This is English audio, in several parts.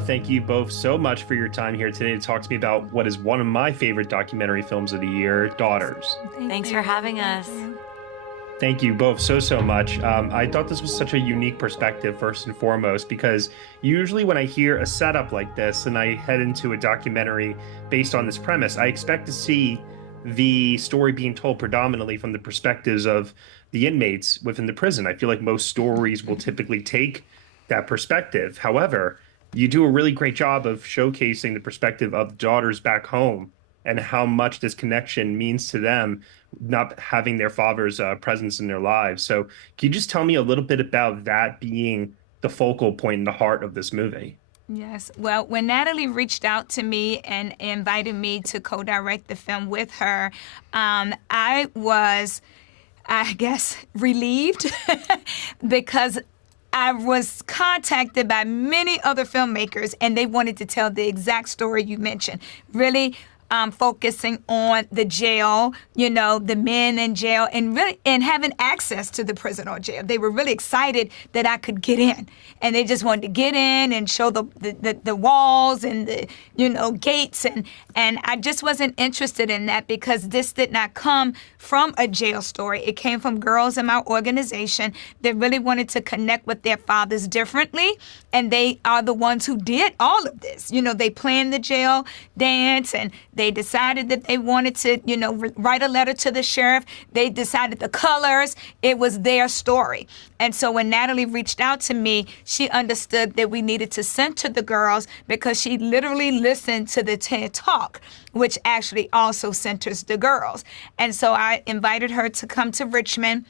Neglia. Thank you both so much for your time here today to talk to me about what is one of my favorite documentary films of the year, Daughters. Thanks for having us. Thank you both so much. I thought this was such a unique perspective, first and foremost, because usually when I hear a setup like this and I head into a documentary based on this premise, I expect to see the story being told predominantly from the perspectives of the inmates within the prison. I feel like most stories will typically take that perspective. However, you do a really great job of showcasing the perspective of daughters back home and how much this connection means to them, not having their father's presence in their lives. So can you just tell me a little bit about that being the focal point in the heart of this movie? Yes. Well, when Natalie reached out to me and invited me to co-direct the film with her, I was, I guess, relieved because I was contacted by many other filmmakers and they wanted to tell the exact story you mentioned. Really focusing on the jail, the men in jail, and really and having access to the prison or jail. They were really excited that I could get in, and they just wanted to get in and show the walls and the gates, and I just wasn't interested in that because this did not come from a jail story. It came from girls in my organization that really wanted to connect with their fathers differently, and they are the ones who did all of this. They planned the jail dance, and they decided that they wanted to, write a letter to the sheriff. They decided the colors. It was their story. And so when Natalie reached out to me, she understood that we needed to center the girls because she literally listened to the TED Talk, which actually also centers the girls. And so I invited her to come to Richmond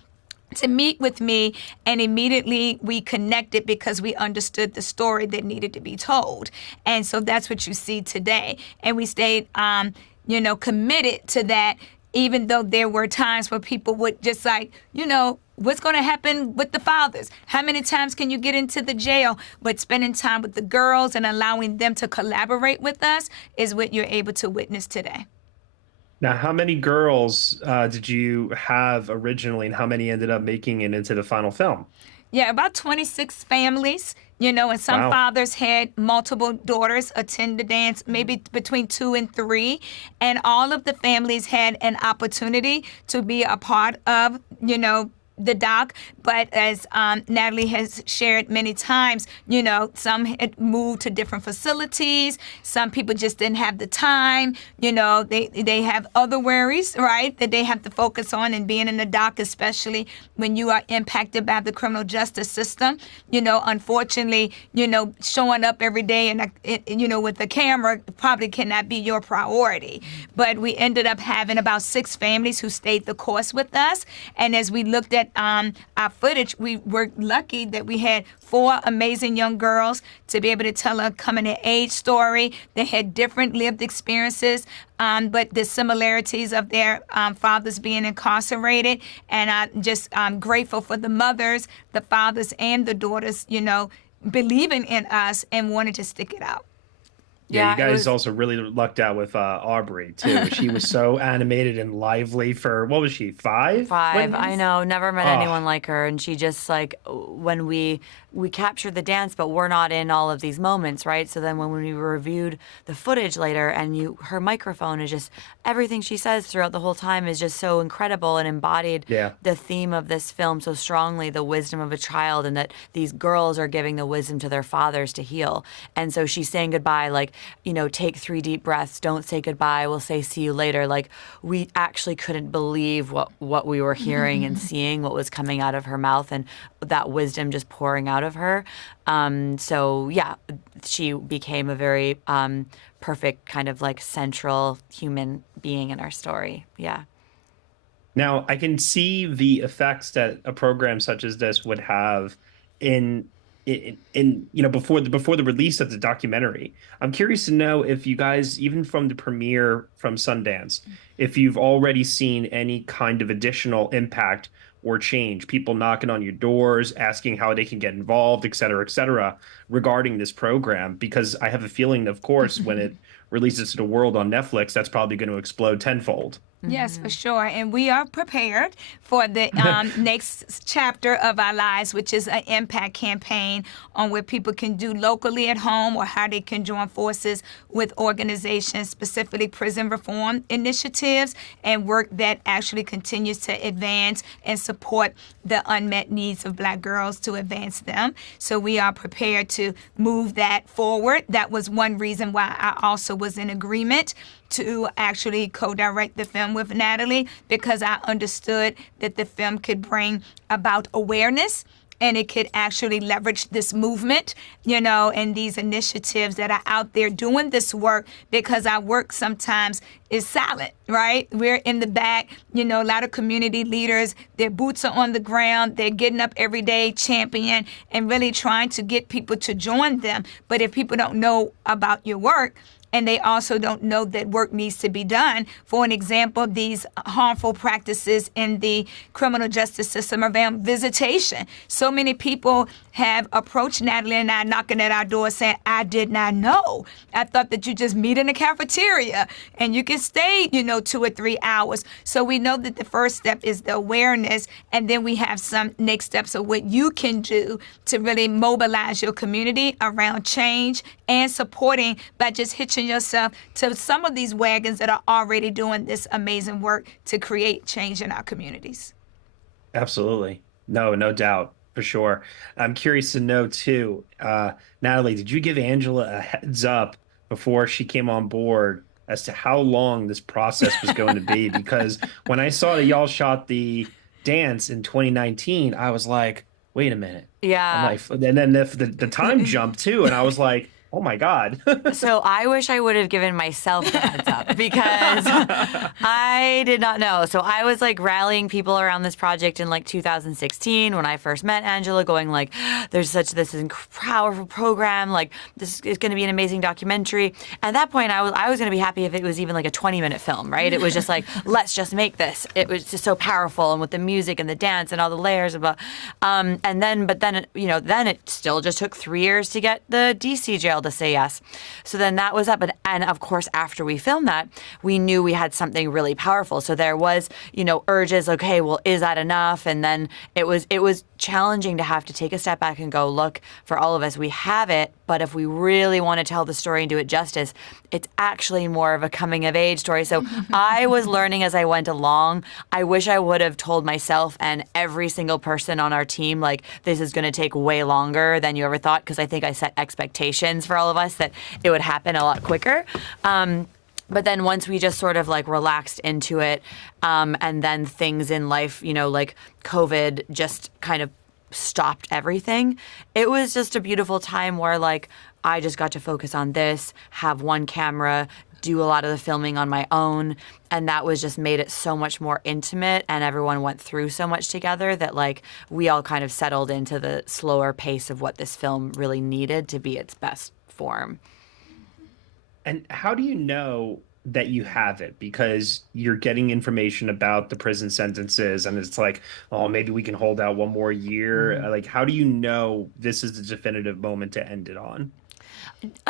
to meet with me, and immediately we connected because we understood the story that needed to be told. And so that's what you see today. And we stayed, committed to that, even though there were times where people would just what's going to happen with the fathers? How many times can you get into the jail? But spending time with the girls and allowing them to collaborate with us is what you're able to witness today. Now, how many girls did you have originally, and how many ended up making it into the final film? Yeah, about 26 families, and some Wow. fathers had multiple daughters attend the dance, maybe between 2 and 3. And all of the families had an opportunity to be a part of, the doc. But as Natalie has shared many times, some had moved to different facilities. Some people just didn't have the time. They have other worries, right, that they have to focus on. And being in the doc, especially when you are impacted by the criminal justice system, unfortunately, showing up every day and, with the camera probably cannot be your priority. But we ended up having about 6 families who stayed the course with us. And as we looked at our footage, we were lucky that we had 4 amazing young girls to be able to tell a coming-of-age story. They had different lived experiences, but the similarities of their fathers being incarcerated. And I'm grateful for the mothers, the fathers, and the daughters, believing in us and wanting to stick it out. Yeah, you guys also really lucked out with Aubrey, too. She was so animated and lively for, what was she, 5? 5, I know. Never met anyone like her. And she just, when we captured the dance, but we're not in all of these moments, right? So then when we reviewed the footage later and her microphone is just, everything she says throughout the whole time is just so incredible and embodied the theme of this film so strongly, the wisdom of a child, and that these girls are giving the wisdom to their fathers to heal. And so she's saying goodbye, take 3 deep breaths, don't say goodbye, we'll say see you later. We actually couldn't believe what we were hearing and seeing, what was coming out of her mouth, and that wisdom just pouring out of her. She became a very perfect kind of central human being in our story. Yeah. Now, I can see the effects that a program such as this would have before the release of the documentary. I'm curious to know if you guys, even from the premiere from Sundance, if you've already seen any kind of additional impact or change, people knocking on your doors, asking how they can get involved, et cetera, regarding this program, because I have a feeling, of course, when it releases to the world on Netflix, that's probably going to explode tenfold. Yes, for sure. And we are prepared for the next chapter of our lives, which is an impact campaign on what people can do locally at home or how they can join forces with organizations, specifically prison reform initiatives and work that actually continues to advance and support the unmet needs of Black girls to advance them. So we are prepared to move that forward. That was one reason why I also was in agreement to actually co-direct the film with Natalie, because I understood that the film could bring about awareness and it could actually leverage this movement, and these initiatives that are out there doing this work, because our work sometimes is silent, right? We're in the back, a lot of community leaders, their boots are on the ground, they're getting up every day, champion, and really trying to get people to join them. But if people don't know about your work, and they also don't know that work needs to be done. For an example, these harmful practices in the criminal justice system around visitation. So many people have approached Natalie and I knocking at our door saying, I did not know. I thought that you just meet in the cafeteria and you can stay, 2 or 3 hours. So we know that the first step is the awareness, and then we have some next steps of what you can do to really mobilize your community around change and supporting by just hitching yourself to some of these wagons that are already doing this amazing work to create change in our communities. Absolutely. No doubt, for sure. I'm curious to know too, Natalie, did you give Angela a heads up before she came on board as to how long this process was going to be? Because when I saw that y'all shot the dance in 2019, I was like, wait a minute. I'm Yeah. like, and then the time jump too, and I was like, oh my God. So I wish I would have given myself the heads up, because I did not know. So I was like rallying people around this project in like 2016 when I first met Angela, going like, there's this powerful program, like this is going to be an amazing documentary. At that point, I was going to be happy if it was even like a 20-minute film, right? It was just like, let's just make this. It was just so powerful, and with the music and the dance and all the layers of, then it still just took 3 years to get the DC jail to say yes. So then that was up. And of course, after we filmed that, we knew we had something really powerful. So there was, urges, okay, well, is that enough? And then it was challenging to have to take a step back and go, look, for all of us, we have it. But if we really want to tell the story and do it justice, it's actually more of a coming of age story. So I was learning as I went along. I wish I would have told myself and every single person on our team, like, this is going to take way longer than you ever thought, because I think I set expectations for all of us that it would happen a lot quicker. But then once we just sort of like relaxed into it, and then things in life, like COVID just kind of stopped everything. It was just a beautiful time where like I just got to focus on this, have one camera, do a lot of the filming on my own, and that was just made it so much more intimate, and everyone went through so much together that like we all kind of settled into the slower pace of what this film really needed to be its best form. And how do you know that you have it? Because you're getting information about the prison sentences, and it's like, oh, maybe we can hold out one more year. Like, how do you know this is the definitive moment to end it on?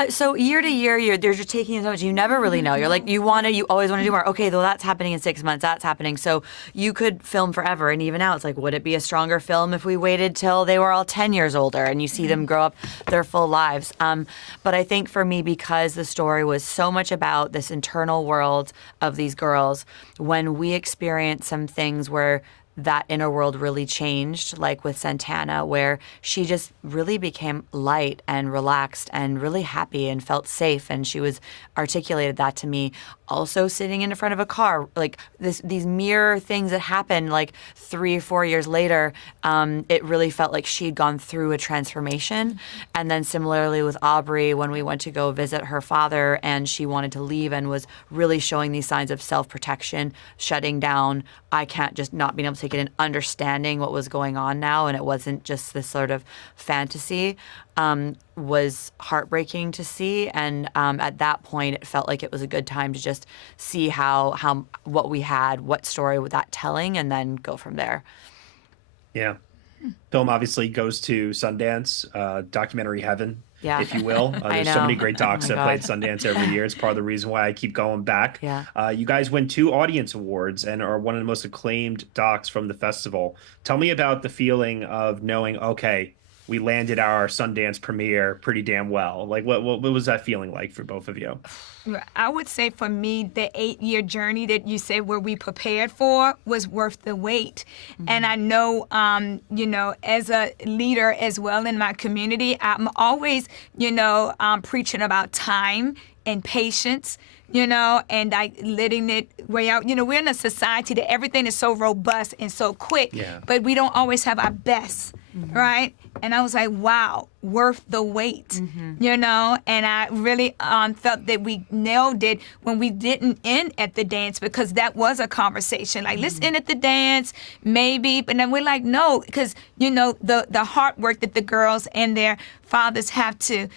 So year to year, you're just taking so much. You never really know. You're like, you always want to do more. Okay, well, that's happening in 6 months. That's happening. So you could film forever. And even now, it's like, would it be a stronger film if we waited till they were all 10 years older and you see them grow up their full lives? But I think for me, because the story was so much about this internal world of these girls, when we experienced some things where that inner world really changed, like with Santana, where she just really became light and relaxed and really happy and felt safe, and she was articulated that to me. Also sitting in front of a car, like these mirror things that happened like 3 or 4 years later, it really felt like she'd gone through a transformation. And then similarly with Aubrey, when we went to go visit her father and she wanted to leave and was really showing these signs of self-protection, shutting down, I can't just not being able to take it in, understanding what was going on now, and it wasn't just this sort of fantasy, was heartbreaking to see. And at that point, it felt like it was a good time to just see how what we had, what story with that telling, and then go from there. Yeah. Film obviously goes to Sundance, documentary heaven. Yeah. if you will. I There's so many know. great Oh docs my that play at God. Sundance every year. It's part of the reason why I keep going back. Yeah. You guys win 2 audience awards and are one of the most acclaimed docs from the festival. Tell me about the feeling of knowing, okay, we landed our Sundance premiere pretty damn well. Like, what was that feeling like for both of you? I would say for me, the 8-year journey that you said where we prepared for was worth the wait. And I know, as a leader as well in my community, I'm always, preaching about time and patience, and like letting it weigh out. We're in a society that everything is so robust and so quick, but we don't always have our best, right? And I was like, wow, worth the wait, and I really felt that we nailed it when we didn't end at the dance, because that was a conversation. Like, let's end at the dance, maybe. But then we're like, no, because, the hard work that the girls and their fathers have to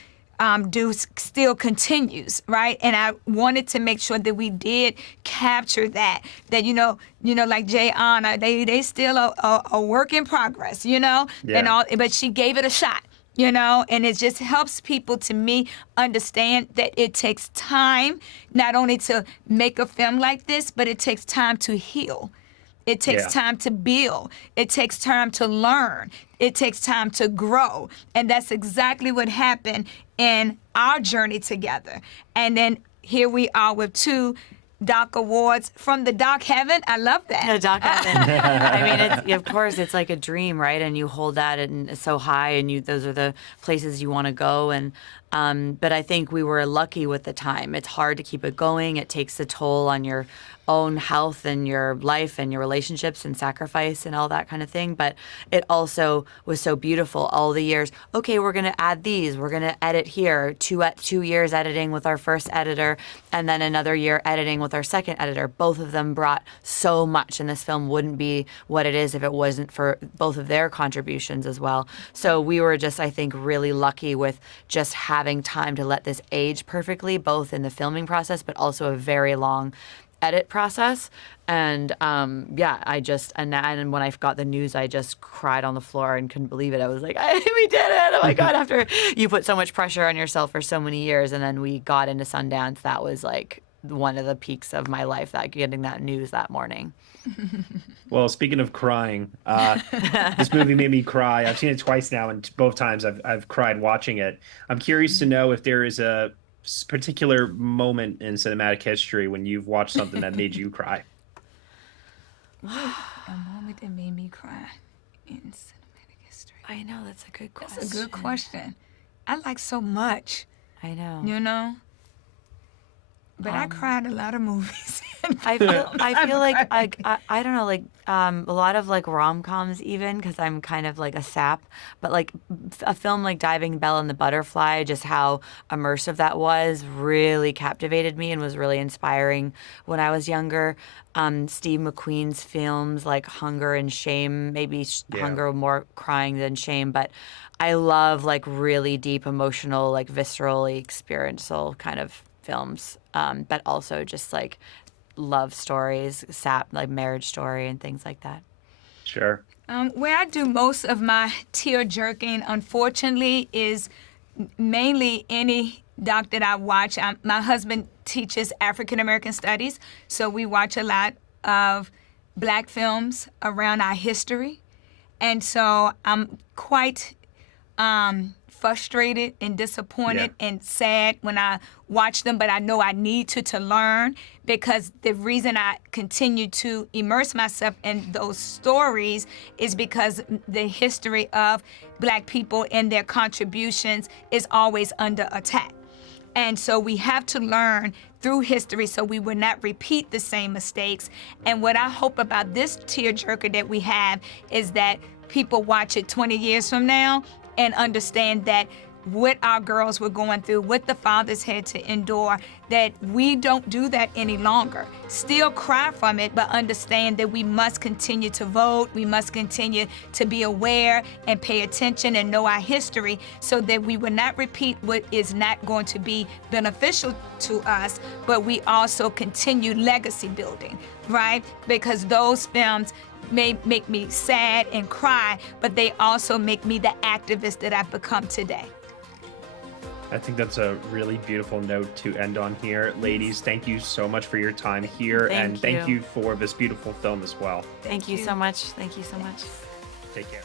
do still continues, right? And I wanted to make sure that we did capture that like Jay Anna, they still a work in progress, and all, but she gave it a shot, and it just helps people, to me, understand that it takes time not only to make a film like this, but it takes time to heal. It takes time to build. It takes time to learn. It takes time to grow. And that's exactly what happened in our journey together. And then here we are with 2 doc awards from the doc heaven. I love that. The doc heaven. I mean, of course, it's like a dream, right? And you hold that and it's so high, and those are the places you want to go. And but I think we were lucky with the time. It's hard to keep it going. It takes a toll on your own health and your life and your relationships and sacrifice and all that kind of thing. But it also was so beautiful all the years. Okay, we're going to add these. We're going to edit here. 2 years editing with our first editor, and then another year editing with our second editor. Both of them brought so much, and this film wouldn't be what it is if it wasn't for both of their contributions as well. So we were just, I think, really lucky with just having time to let this age perfectly, both in the filming process, but also a very long edit process. And and when I got the news, I just cried on the floor and couldn't believe it. I was like, we did it. Oh my God. After you put so much pressure on yourself for so many years, and then we got into Sundance, that was like one of the peaks of my life, that getting that news that morning. Well, speaking of crying, this movie made me cry. I've seen it twice now, and both times I've cried watching it. I'm curious to know if there is a particular moment in cinematic history when you've watched something that made you cry. A moment that made me cry in cinematic history. I know, that's a good question. That's a good question. I like so much. I know. But I cried a lot of movies. I feel like I don't know, like a lot of like rom-coms, even, because I'm kind of like a sap, but like a film like Diving Bell and the Butterfly, just how immersive that was, really captivated me and was really inspiring when I was younger. Steve McQueen's films like Hunger and Shame, maybe Hunger more crying than Shame, but I love like really deep, emotional, like viscerally experiential kind of films, but also just like love stories, like Marriage Story and things like that. Sure. Where I do most of my tear jerking, unfortunately, is mainly any doc that I watch. My husband teaches African American studies, so we watch a lot of Black films around our history, and so I'm quite frustrated and disappointed and sad when I watch them, but I know I need to learn, because the reason I continue to immerse myself in those stories is because the history of Black people and their contributions is always under attack. And so we have to learn through history so we will not repeat the same mistakes. And what I hope about this tearjerker that we have is that people watch it 20 years from now and understand that what our girls were going through, what the fathers had to endure, that we don't do that any longer. Still cry from it, but understand that we must continue to vote, we must continue to be aware and pay attention and know our history so that we will not repeat what is not going to be beneficial to us, but we also continue legacy building, right? Because those films may make me sad and cry, but they also make me the activist that I've become today. I think that's a really beautiful note to end on here. Ladies, thank you so much for your time here, and thank you for this beautiful film as well. Thank you so much. Thank you so much. Take care.